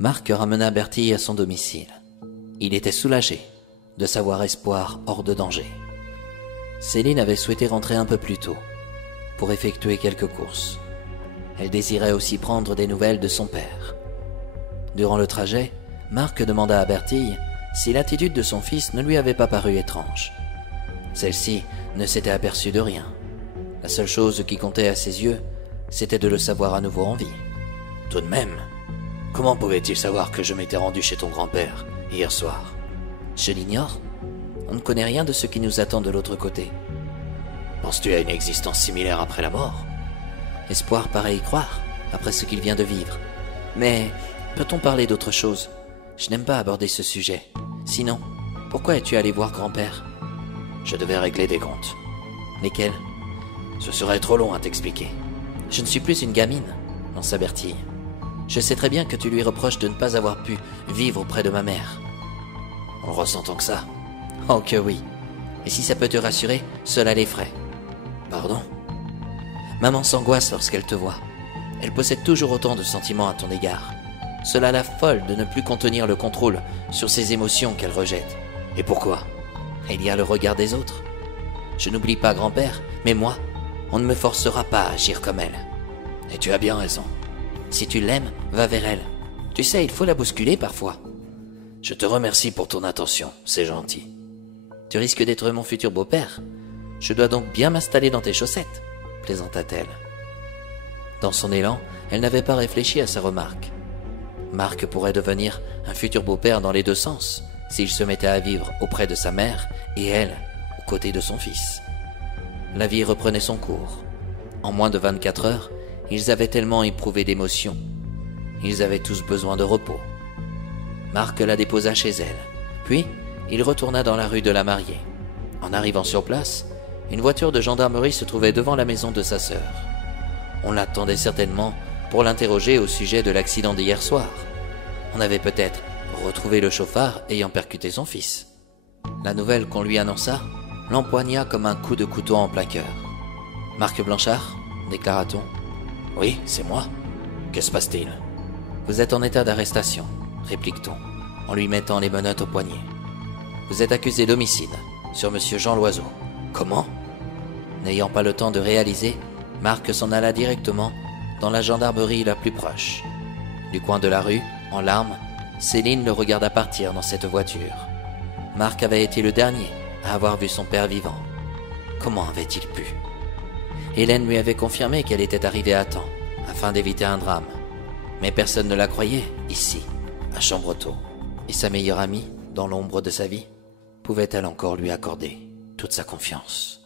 Marc ramena Bertille à son domicile. Il était soulagé de savoir Espoir hors de danger. Céline avait souhaité rentrer un peu plus tôt pour effectuer quelques courses. Elle désirait aussi prendre des nouvelles de son père. Durant le trajet, Marc demanda à Bertille si l'attitude de son fils ne lui avait pas paru étrange. Celle-ci ne s'était aperçue de rien. La seule chose qui comptait à ses yeux, c'était de le savoir à nouveau en vie. Tout de même, comment pouvait-il savoir que je m'étais rendu chez ton grand-père hier soir? Je l'ignore. On ne connaît rien de ce qui nous attend de l'autre côté. Penses-tu à une existence similaire après la mort? Espoir paraît y croire, après ce qu'il vient de vivre. Mais peut-on parler d'autre chose? Je n'aime pas aborder ce sujet. Sinon, pourquoi es-tu allé voir grand-père? Je devais régler des comptes. Lesquels? Ce serait trop long à t'expliquer. Je ne suis plus une gamine, lança Bertille. Je sais très bien que tu lui reproches de ne pas avoir pu vivre auprès de ma mère. En ressentant que ça? Oh que oui. Et si ça peut te rassurer, cela l'effraie. Pardon? Maman s'angoisse lorsqu'elle te voit. Elle possède toujours autant de sentiments à ton égard. Cela l'affole de ne plus contenir le contrôle sur ses émotions qu'elle rejette. Et pourquoi? Il y a le regard des autres. Je n'oublie pas grand-père, mais moi, on ne me forcera pas à agir comme elle. Et tu as bien raison. Si tu l'aimes, va vers elle. Tu sais, il faut la bousculer parfois. Je te remercie pour ton attention, c'est gentil. Tu risques d'être mon futur beau-père. Je dois donc bien m'installer dans tes chaussettes, plaisanta-t-elle. Dans son élan, elle n'avait pas réfléchi à sa remarque. Marc pourrait devenir un futur beau-père dans les deux sens, s'il se mettait à vivre auprès de sa mère et elle, aux côtés de son fils. La vie reprenait son cours. En moins de 24 heures, ils avaient tellement éprouvé d'émotions. Ils avaient tous besoin de repos. Marc la déposa chez elle, puis il retourna dans la rue de la Mariée. En arrivant sur place, une voiture de gendarmerie se trouvait devant la maison de sa sœur. On l'attendait certainement pour l'interroger au sujet de l'accident d'hier soir. On avait peut-être retrouvé le chauffard ayant percuté son fils. La nouvelle qu'on lui annonça l'empoigna comme un coup de couteau en plein cœur. « Marc Blanchard » déclara-t-on. « Oui, c'est moi. Que se passe-t-il ?»« Vous êtes en état d'arrestation » réplique-t-on, en lui mettant les menottes au poignet. « Vous êtes accusé d'homicide sur monsieur Jean Loiseau. » « Comment ?» N'ayant pas le temps de réaliser, Marc s'en alla directement dans la gendarmerie la plus proche. Du coin de la rue, en larmes, Céline le regarda partir dans cette voiture. Marc avait été le dernier à avoir vu son père vivant. Comment avait-il pu? Hélène lui avait confirmé qu'elle était arrivée à temps, afin d'éviter un drame. Mais personne ne la croyait, ici, à Chambretot. Et sa meilleure amie, dans l'ombre de sa vie, pouvait-elle encore lui accorder toute sa confiance?